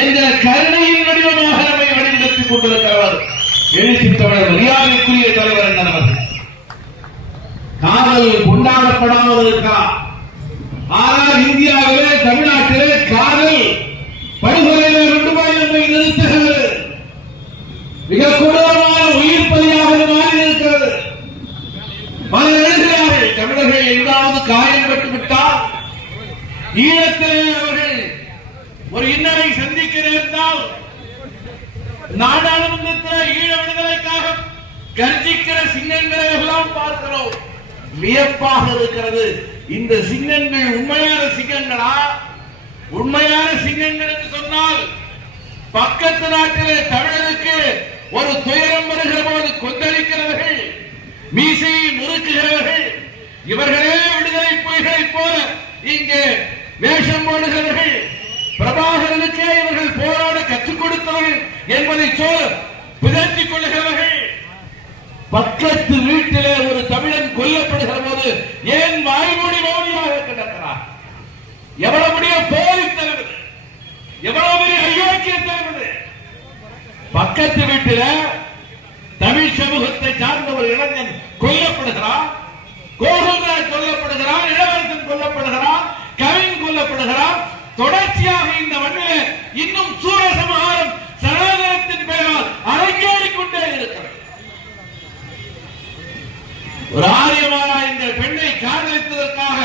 என்ற கருணையின் வடிவமாக நம்மை வழிநடத்தி கொண்டிருக்கிறவர் எழுச்சி தமிழர் மரியாதைக்குரிய தலைவர் என்றவர் காதல் கொண்டாடப்படாமல் இருக்கலாம் ஆனால் இந்தியாவிலே தமிழ்நாட்டிலே காதல் படுகொலை ரெண்டு என்பதை நிறுத்துகிறது. மிக கொடூரமான உயிர் பலியாக மாறி இருக்கிறது பலர் எழுதுகிறார்கள் தமிழர்கள் எங்காவது காயம் பட்டு விட்டால் ஈழத்திலே அவர்கள் ஒரு இன்னலை சந்திக்க நேர்ந்தால் நாடாளுமன்றத்தில் ஈழ விடுதலைக்காக கர்ஜிக்கிற சிங்கங்களை எல்லாம் பார்க்கிறோம். வியப்பாக இருக்கிறது. இந்த சிங்கங்கள் உண்மையான சிங்கங்களா உண்மையான சிங்கங்கள் என்று சொன்னால் பக்கத்து நாட்டிலே தமிழருக்கு ஒரு துயரம் வருகிற போது கொந்தளிக்கிறவர்கள் மீசையை முறுக்குகிறவர்கள் இவர்களே விடுதலை புலிகளைப் போல இங்கே வேஷம் போடுகிறவர்கள் பிரபாகரனுக்கே இவர்கள் போராட கற்றுக் கொடுத்தவர்கள் என்பதை சொல் பிதற்றிக் கொள்கிறவர்கள் பக்கத்து வீட்டிலே ஒரு தமிழன் கொல்லப்படுகிற போது ஏன் வாய்மொழி மௌனியாக கிடக்கிறார்? எவ்வளவு பெரிய போலி தலைவர்? எவ்வளவு பெரிய அயோக்கிய தலைவர்? பக்கத்து வீட்டில தமிழ் சமூகத்தை சார்ந்த ஒரு இளைஞன் கொல்லப்படுகிறார் கோகுல்ராஜ் கொல்லப்படுகிறான் இளவரசன் கொல்லப்படுகிறான் கவின் கொல்லப்படுகிறான் தொடர்ச்சியாக இந்த மண்ணில் இன்னும் சூரசமகாரம் சனாதனத்தின் பெயரால் அரங்கேறிக் கொண்டே இருக்கிறது. ஒரு ஆரியமானா இந்த பெண்ணை காதலித்ததற்காக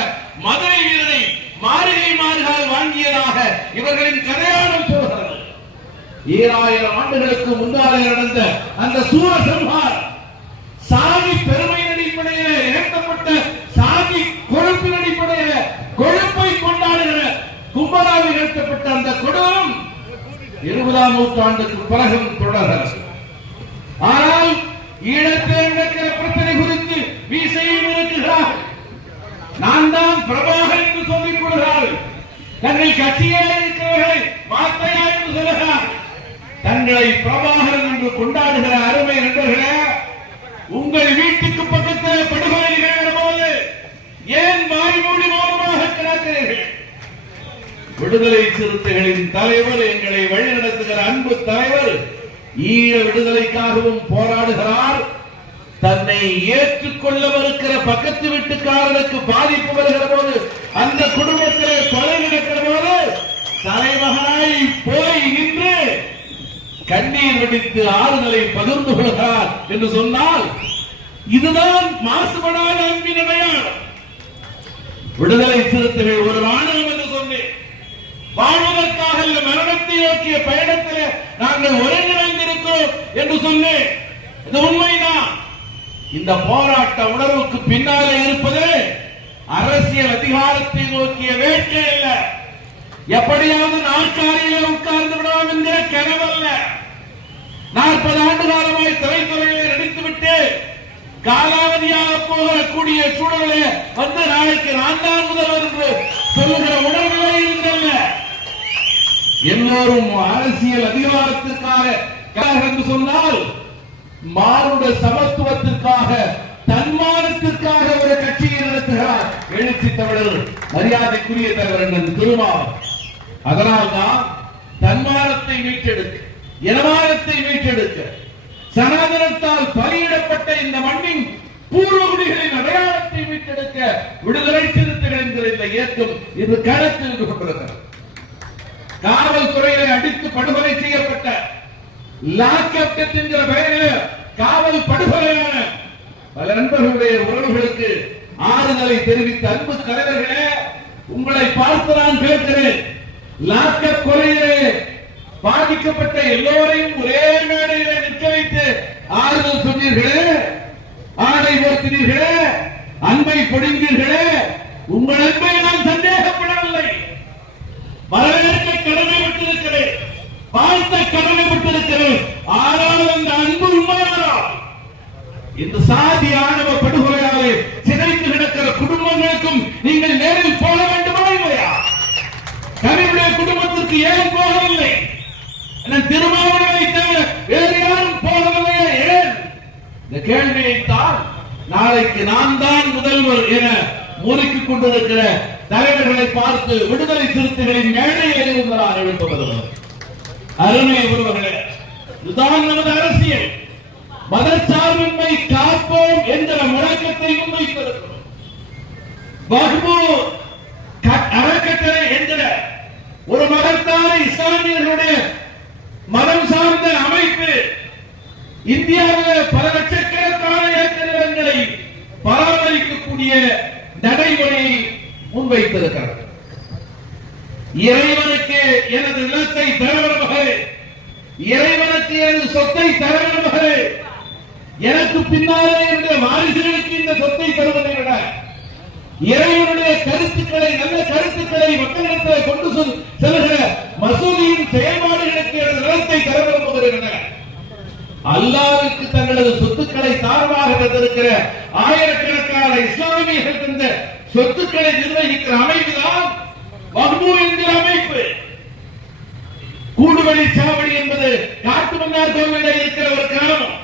மதுரை வீரனை மாளிகை மாறுகால் வாங்கியதாக இவர்களின் கதையாடல் சொல்கிறது ஈராயிரம் ஆண்டுகளுக்கு முன்னாலே நடந்த அந்த சூரசம்ஹார் சாதி பெரு அடிப்படையில் இறக்கப்பட்ட சாதி கொழுப்பின் அடிப்படையில் கொழுப்பை கொண்டாடுகிற கும்பலாவில் நிகழ்த்தப்பட்ட அந்த கொடூரம் இருபதாம் நூற்றாண்டுக்கு பிறகும் தொடர்கிறது ஆனால் ஈழத்தில் நடக்கிற பிரச்சனை குறித்து வீசையும் இருக்கிறார் நான் தான் பிரபாகர் என்று சொல்லிக் கொள்கிறார்கள் தங்கள் கட்சியாக இருக்கிறவர்களை வார்த்தையா என்று சொல்லுகிறார். தங்களை பிரபாகரன் என்று கொண்டாடுகிற அருமை நண்பர்களே உங்கள் வீட்டுக்கு பக்கத்தில் படுகொலைகள் நிகழ்கிற போது ஏன் வாய்மொழி மௌனமாக கிடக்கிறீர்கள் விடுதலை சிறுத்தைகளின் தலைவர் எங்களை வழிநடத்துகிற அன்பு தலைவர் ஈழ விடுதலைக்காகவும் போராடுகிறார். தன்னை ஏற்றுக்கொள்ள மறுக்கிற பக்கத்து வீட்டுக்காரனுக்கு பாதிப்பு வருகிற போது அந்த குடும்பத்திலே கொலை நடக்கிற போது தலைமகனாய் போய் நின்று கண்ணீர் வெடித்து ஆறுதலை பகிர்ந்து கொள்கிறார் என்று சொன்னால் இதுதான் மாசுபடாத அன்பின் அடையாளம் விடுதலை சிறுத்தைகள் ஒரு நாள் வாழ்வதற்காக இந்த மரணத்தை நோக்கிய பயணத்தில் நாங்கள் ஒருங்கிணைந்திருக்கிறோம் என்று சொன்னேன். இது உண்மைதான். இந்த போராட்ட உணர்வுக்கு பின்னாலே இருப்பது அரசியல் அதிகாரத்தை நோக்கிய வேட்கை அல்ல. எப்படியாவது நாற்காலியில உட்கார்ந்து விடலாம் என்கிற கனவல்ல நாற்பது ஆண்டு காலமாய் திரைத்துறையிலே நடித்துவிட்டு காலாவதியாக போகக்கூடிய சூழலே வந்து நாளைக்கு நான் தான் முதல்வர் என்று சொல்லுகிற உணர்வுகளே இருந்தல்ல. எல்லோரும் அரசியல் அதிகாரத்திற்காக என்று சொன்னால் மானுட சமத்துவத்திற்காக தன்மானத்திற்காக ஒரு கட்சியை நடத்துகிறார் எழுச்சி தமிழர் மரியாதைக்குரிய தலைவர் என்று திருமாவளவன். அதனால்தான் தன்மானத்தை மீட்டெடுக்க இனமானத்தை மீட்டெடுக்க சனாதனத்தால் பலியிடப்பட்ட இந்த மண்ணின் பூர்வகுடிகளின் அடையாளத்தை மீட்டெடுக்க விடுதலை சிறுத்தைகள் என்கிற இந்த இயக்கம் இது களத்தில் கொண்டிருக்கிறது. காவல்துறையிலே அடித்து படுகொலை செய்யப்பட்ட லாக்அப் என்கிற பெயரில் காவல் படுகொலையான பல நண்பர்களுடைய உறவுகளுக்கு ஆறுதலை தெரிவித்த அன்பு தலைவர்களே உங்களை பார்த்து நான் பேசுகிறேன். லாக்அப் கொலையிலே பாதிக்கப்பட்ட எல்லோரையும் ஒரே மேடையிலே நிற்க வைத்து ஆறுதல் சொன்னீர்களே ஆடை போர்த்தினீர்களே அன்பை பொடிந்தீர்களே உங்கள் அன்பை நான் சந்தேகப்படவில்லை. வரவேற்க வாழ்த்த கடமைப்பட்டிருக்கிறது ஆனால் அந்த அன்பு உண்மையானா இந்த சாதி ஆணவ படுகொலையாலே சிதைத்து கிடக்கிற குடும்பங்களுக்கும் நீங்கள் நேரில் போக வேண்டுமா இல்லையா? கவினுடைய குடும்பத்திற்கு ஏன் போகவில்லை? திருமாவளவை தவிர வேறு யாரும் போகவில்லையா ஏன்? இந்த கேள்வியைத்தான் நாளைக்கு நான் தான் முதல்வர் என முறுக்கிக் கொண்டிருக்கிற தலைவர்களை பார்த்து விடுதலை சிறுத்தைகளின் மேடையில் எழுதுகிறார் எழுப்ப அருமை உறவுகளே இதுதான் நமது அரசியல். மதச்சார்பின்மை காப்போம் என்ற முழக்கத்தை முன்வைத்திருக்கிறோம். வக்பு அறக்கட்டளை என்கிற ஒரு மதத்தான இஸ்லாமியர்களுடைய மதம் சார்ந்த அமைப்பு இந்தியாவில் பல லட்சக்கணக்கான ஏக்கர் நிலங்களை பராமரிக்கக்கூடிய நடைமுறையை முன்வைத்திருக்கிறது. இறைவனுக்கு எனது நிலத்தை தரவர மகளே. இறைவனுக்கு எனது சொத்தை தரவர மகளே. எனக்கு பின்னாலே என்னுடைய வாரிசுகளுக்கு இந்த சொத்தை தருவதை விட இறைவனுடைய கருத்துக்களை நல்ல கருத்துக்களை மக்களிடத்தில் கொண்டு செல்- செல்கிற மசூதியின் செயல்பாடுகளுக்கு எனது நிலத்தை தர விரும்புகிறேன் அல்லாவுக்கு தங்களது சொத்துக்களை தாழ்வாக தந்திருக்கிற ஆயிரக்கணக்கான இஸ்லாமியர்கள் தந்த சொத்துக்களை நிர்வகிக்கிற அமைப்புதான் வக்பு என்கிற அமைப்பு. கூடுவழி சாவடி என்பது காட்டுமன்னார் கோவிலில் இருக்கிற ஒரு கிராமம்.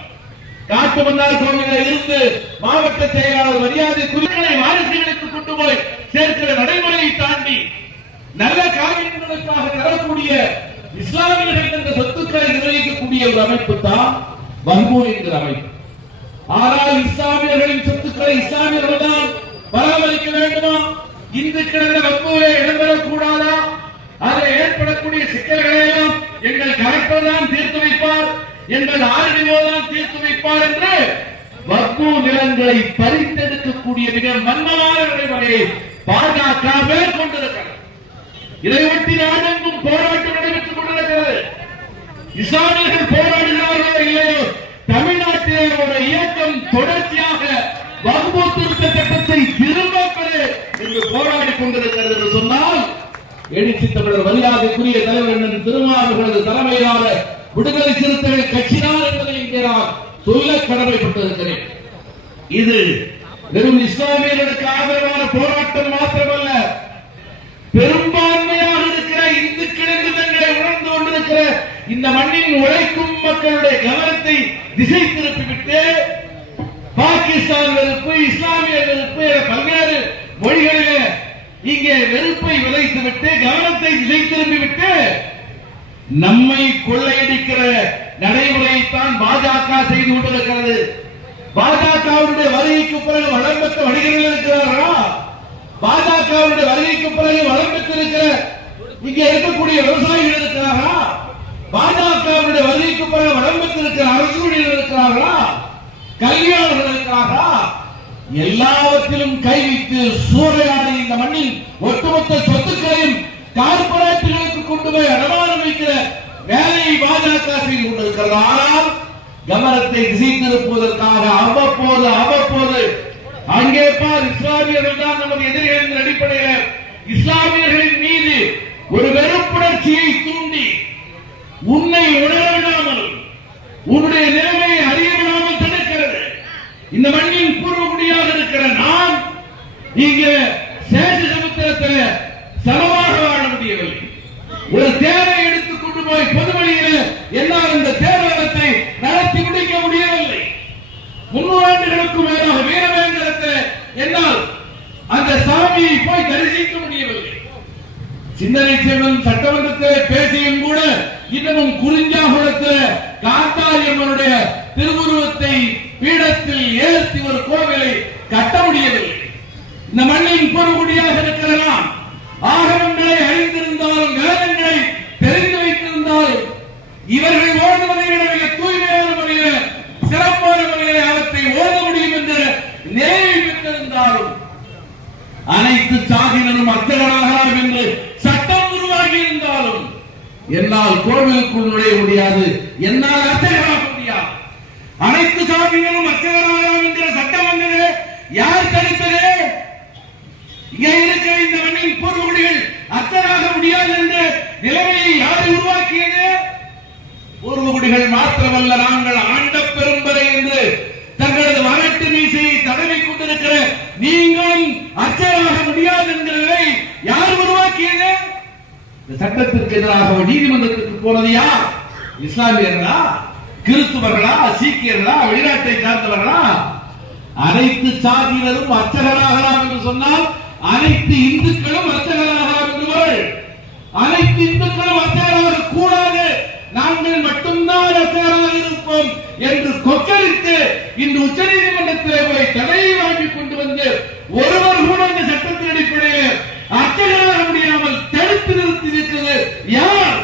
காட்டுமன்னார் கோவிலில் இருந்து மாவட்ட செயலாளர் மரியாதை குறிகளை வாரிசுகளுக்கு கொண்டு போய் சேர்க்கிற நடைமுறையை தாண்டி நல்ல காரியங்களுக்காக தரக்கூடிய இஸ்லாமியர்கள் என்ற சொத்துக்களை நிர்வகிக்கக்கூடிய ஒரு அமைப்பு தான் வன்பு என்கிற அமைப்பு. ஆனால் இஸ்லாமியர்களின் சொத்துக்களை இஸ்லாமியர்கள் தான் பராமரிக்க வேண்டுமா? இந்துக்கள் என்ற இடம்பெறக்கூடாதா? அதில் ஏற்படக்கூடிய சிக்கல்களை எல்லாம் எங்கள் கலெக்டர் தான் தீர்த்து வைப்பார் எங்கள் ஆர்டிஓ தான் தீர்த்து வைப்பார் என்று வற்பு நிலங்களை பறித்தெடுக்கக்கூடிய மிக மன்னமான நடைமுறையை பாஜக மேற்கொண்டிருக்கிறது. இதை ஒட்டி நாடெங்கும் போராட்டம் நடைபெற்றுக் கொண்டிருக்கிறது. இஸ்லாமியர்கள் போராடுகிறார்களோ இல்லையோ தமிழ்நாட்டிலே ஒரு இயக்கம் தொடர்ச்சியாக வகுப்பு கட்டத்தை சட்டத்தை திரும்பப் என்று போராடி கொண்டிருக்கிறது என்று சொன்னால் எழுச்சி தமிழர் மரியாதைக்குரிய தலைவர் அண்ணன் திருமாவர்களது தலைமையிலான விடுதலை சிறுத்தைகள் கட்சிதான் என்பதை இங்கே நான் சொல்ல கடமைப்பட்டிருக்கிறேன். இது வெறும் இஸ்லாமியர்களுக்கு ஆதரவான போராட்டம் மாத்திரமல்ல பெரும்பான்மையாக இருக்கிற இந்து என்று தங்களை உணர்ந்து கொண்டிருக்கிற இந்த மண்ணின் உழைக்கும் மக்களுடைய கவனத்தை திசை திருப்பிவிட்டு பாகிஸ்தான் வெறுப்பு இஸ்லாமிய வெறுப்பு என பல்வேறு மொழிகளிலே இங்கே வெறுப்பை விதைத்துவிட்டு கவனத்தை திசை திரும்பிவிட்டு நம்மை கொள்ளையடிக்கிற நடைமுறையைத்தான் பாஜக செய்து கொண்டிருக்கிறது. பாஜகவுடைய வருகைக்கு பிறகு வளம் பெற்ற வணிகர்கள் இருக்கிறார்களா? பாஜகவுடைய வருகைக்கு பிறகு வளம் பெற்றிருக்கிற இங்கே இருக்கக்கூடிய விவசாயிகள் இருக்கிறார்களா? பாஜகவுடைய வருகைக்கு பிறகு வளம் பெற்றிருக்கிற அரசு ஊழியர்கள் இருக்கிறார்களா? கல்வியாளர்களுக்காக எல்லாவற்றிலும் கை வைத்து சூறையாடி இந்த மண்ணில் ஒட்டுமொத்த சொத்துக்களையும் கார்பரேட்டுகளுக்கு கொண்டு போய் அடமானம் வைக்கிற வேலையை பாஜக செய்து கொண்டிருக்கிறது. ஆனால் கவனத்தை திசை திருப்புவதற்காக அவ்வப்போது அவ்வப்போது அங்கே பார் இஸ்லாமியர்கள் தான் நமது எதிரிகளின் அடிப்படையில் இஸ்லாமியர்களின் மீது ஒரு வெறுப்புணர்ச்சியை தூண்டி உன்னை உணர விடாமல் உன்னுடைய நிலைமை இந்த மண்ணின் பூர்வகுடியாக இருக்கிற நான் இங்கே சேஷ சமுத்திரத்தில் சமமாக வாழ முடியவில்லை. ஒரு தேரை எடுத்து கொண்டு போய் பொது வழியில் என்னால் இந்த தேர்தலத்தை நடத்தி முடிக்க முடியவில்லை. முன்னூறு ஆண்டுகளுக்கு மேலாக வீரவேந்திரத்தை என்னால் அந்த சாமியை போய் தரிசிக்க முடியவில்லை. சிந்தனை செல்வன் சட்டமன்றத்தில் பேசியும் கூட இன்னமும் குறிஞ்சாகுளத்தில் காந்தாரியம்மனுடைய திருவுருவத்தை பீடத்தில் ஏற்றி ஒரு கோவிலை கட்ட முடியவில்லை. இந்த மண்ணின் பொறுமுடியாக இருக்கிறதாம் ஆகமங்களை அறிந்திருந்தாலும் வேதங்களை தெரிந்து வைத்திருந்தாலும் இவர்கள் ஓடுவதை விட மிக தூய்மையான முறையில் சிறப்பான முறையில் அவற்றை ஓட முடியும் என்ற நிலையை பெற்றிருந்தாலும் அனைத்து சாதியினரும் அர்ச்சகராகலாம் என்று சட்டம் உருவாகி இருந்தாலும் என்னால் கோவிலுக்குள் நுழைய முடியாது. என்னால் அர்ச்சகராக முடியாது அனைத்து என்கிற சட்டம் வந்தது. யார் தடுத்தது? இங்கே இருக்கிற இந்த மண்ணின் பூர்வகுடிகள் அத்தனாக முடியாது என்ற நிலைமையை யார் உருவாக்கியது? பூர்வகுடிகள் மாத்திரமல்ல நாங்கள் ஆண்ட பெரும்பரை என்று தங்களது வரட்டு மீசையை தடவி கொண்டிருக்கிற நீங்களும் அச்சராக முடியாது என்கிறதை யார் உருவாக்கியது? இந்த சட்டத்திற்கு எதிராக நீதிமன்றத்திற்கு போனது யார்? இஸ்லாமியர்களா? கிறிஸ்துவர்களா சீக்கியர்களா வெளிநாட்டை சார்ந்தவர்களா? அனைத்து சாதியினரும் அர்ச்சகராகலாம் என்று சொன்னால் அனைத்து இந்துக்களும் அர்ச்சகராகலாம் என்பவர்கள் அனைத்து இந்துக்களும் அர்ச்சகராக கூடாது. நாங்கள் மட்டும்தான் அர்ச்சகராக இருப்போம் என்று கொச்சரித்து இந்த உச்ச நீதிமன்றத்திலே போய் தடையை வாங்கி கொண்டு வந்து ஒருவர் கூட இந்த சட்டத்தின் அடிப்படையில் அர்ச்சகராக முடியாமல் தடுத்து நிறுத்தி இருக்கிறது யார்?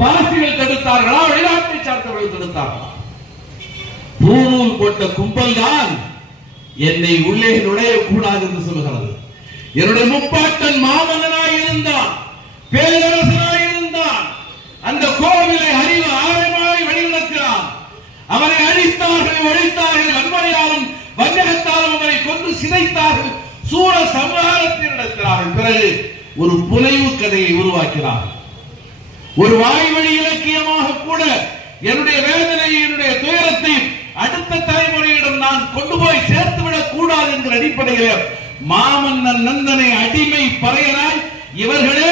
பாசிகள் தடுத்தார்களா? வெளிநாட்டை சார்ந்தவர்கள் தடுத்தார்களா? பூநூல் போட்ட கும்பல் தான் என்னை உள்ளே நுழைய கூடாது என்று சொல்கிறது என்னுடைய முப்பாட்டன் மாமன்னனாய் இருந்தான் பேரரசனாய் இருந்தான். அந்த கோவிலை அறிவு ஆழமாய் வழிநடத்தினான் அவரை அழித்தார்கள் ஒழித்தார்கள் வன்முறையாலும் வஞ்சகத்தாலும் அவரை கொண்டு சிதைத்தார்கள். சூழ சமூகத்தை நடத்தினார்கள் பிறகு ஒரு புனைவு கதையை உருவாக்கிறார்கள் ஒரு வாய்வழி இலக்கியமாக கூட என்னுடைய வேதனை என்னுடைய துயரத்தை அடுத்த தலைமுறையிடம் நான் கொண்டு போய் சேர்த்து விடக் கூடாது என்கிற அடிப்படையில் மாமன்னன் நந்தனை அடிமை பறையனாய் இவர்களே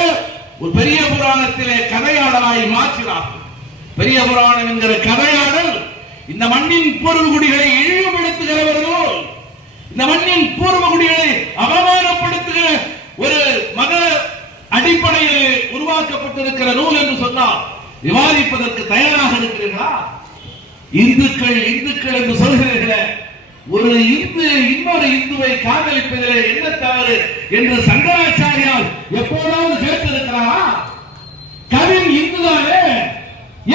ஒரு பெரிய புராணத்திலே கதையாடலாய் மாற்றினார்கள். பெரிய புராணம் என்கிற கதையாடல் இந்த மண்ணின் பூர்வகுடிகளை இழிவுபடுத்துகிறவர்களோ இந்த மண்ணின் பூர்வகுடிகளை அவமானப்படுத்துகிற ஒரு மத அடிப்படையில் உருவாக்கப்பட்டிருக்கிற நூல் என்று சொன்னால் விவாதிப்பதற்கு தயாராக இருக்கிறீர்களா? இந்துக்கள் இந்துக்கள் என்று சொல்கிறீர்களே ஒரு இந்து இன்னொரு இந்துவை காதலிப்பதிலே என்ன தவறு என்று சங்கராச்சாரியால் எப்போதாவது கேட்டிருக்கிறாரா? கவின் இந்துதானே?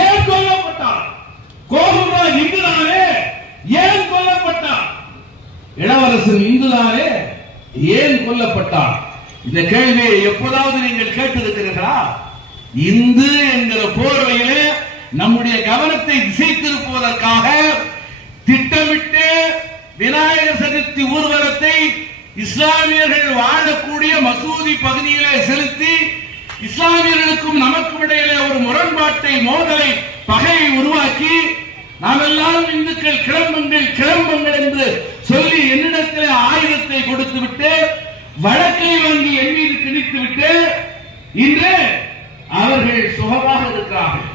ஏன் கொல்லப்பட்டான் கோகுல்ராஜ் இந்துதானே? ஏன் கொல்லப்பட்டான் இளவரசன் இந்துதானே? ஏன் கொல்லப்பட்டான் இந்த கேள்வியை எப்போதாவது நீங்கள் கேட்டிருக்கிறீர்களா? இந்து என்கிற போர்வையிலே நம்முடைய கவனத்தை திசை திருப்புவதற்காக திட்டமிட்டு விநாயகர் சதுர்த்தி ஊர்வலத்தை இஸ்லாமியர்கள் வாழக்கூடிய மசூதி பகுதியிலே செலுத்தி இஸ்லாமியர்களுக்கும் நமக்கும் இடையிலே ஒரு முரண்பாட்டை மோதலை பகையை உருவாக்கி நாம் எல்லாரும் இந்துக்கள் கிளம்புங்கள் கிளம்புங்கள் என்று சொல்லி என்னிடத்தில் ஆயுதத்தை கொடுத்து விட்டு வழக்கை வாங்கி என் மீது திணித்து விட்டு இன்று அவர்கள் சுகமாக இருக்கிறார்கள்.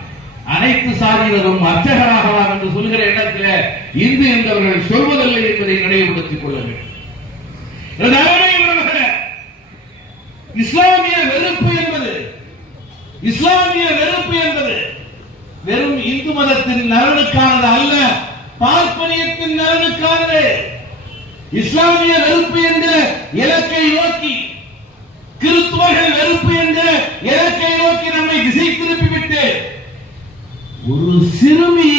அனைத்து சாதியினரும் அர்ச்சகராகலாம் என்று சொல்கிற இடத்தில் இந்து என்றவர்கள் சொல்வதில்லை என்பதை நினைவுபடுத்திக் கொள்ள வேண்டும். இஸ்லாமிய வெறுப்பு என்பது இஸ்லாமிய வெறுப்பு என்பது வெறும் இந்து மதத்தின் நலனுக்கானது அல்ல பார்ப்பனியத்தின் நலனுக்கானது. இஸ்லாமிய வெறுப்பு என்று இலக்கை நோக்கி கிறிஸ்துவர்கள் வெறுப்பு என்ற இலக்கை நோக்கி நம்மை திசை திருப்பிவிட்டு ஒரு சிறுமி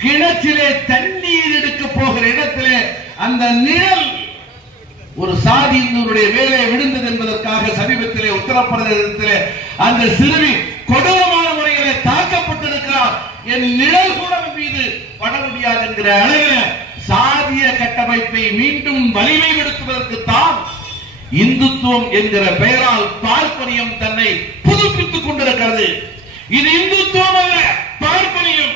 கிணற்றிலே தண்ணீர் எடுக்க போகிற இடத்திலே அந்த நிழல் ஒரு சாதியினுடைய வேலை விழுந்தது என்பதற்காக சமீபத்திலே உத்தரப்பிரதேசத்திலே அந்த சிறுமி கொடூரமான முறையிலே தாக்கப்பட்டிருக்கிறார். என் நிழல் கூட மீது பட முடியாது என்கிற அளவில் சாதிய கட்டமைப்பை மீண்டும் வலிமைப்படுத்துவதற்குத்தான் இந்துத்துவம் என்கிற பெயரால் பார்ப்பனியம் தன்னை புதுப்பித்துக் கொண்டிருக்கிறது. இது இந்துத்துவம் அல்ல பார்ப்பனியம்.